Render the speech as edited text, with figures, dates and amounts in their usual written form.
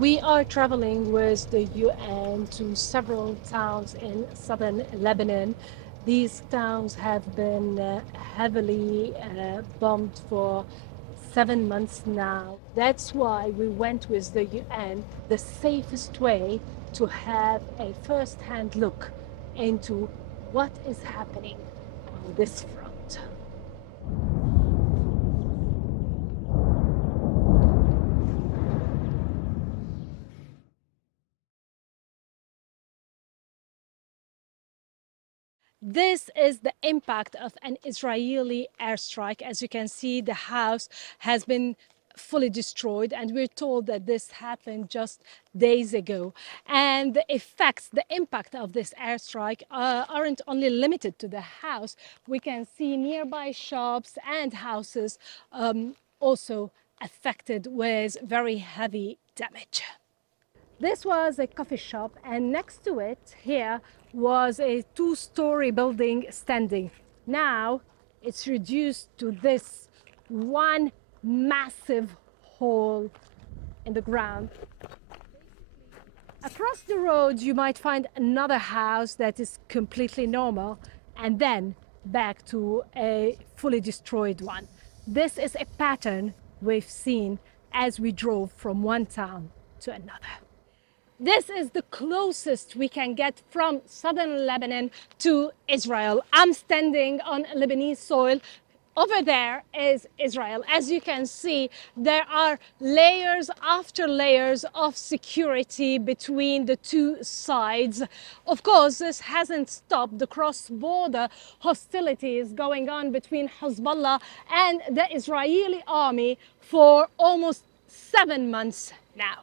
We are traveling with the UN to several towns in southern Lebanon. These towns have been heavily bombed for 7 months now. That's why we went with the UN, the safest way to have a first hand look into what is happening on this front. This is the impact of an Israeli airstrike. As you can see, the house has been fully destroyed, and we're told that this happened just days ago. And the effects, the impact of this airstrike aren't only limited to the house. We can see nearby shops and houses also affected with very heavy damage. This was a coffee shop, and next to it here was a two-story building standing. Now it's reduced to this one massive hole in the ground. Across the road, you might find another house that is completely normal, and then back to a fully destroyed one. This is a pattern we've seen as we drove from one town to another. This is the closest we can get from southern Lebanon to Israel. I'm standing on Lebanese soil. Over there is Israel. As you can see, there are layers after layers of security between the two sides. Of course, this hasn't stopped the cross-border hostilities going on between Hezbollah and the Israeli army for almost 7 months now.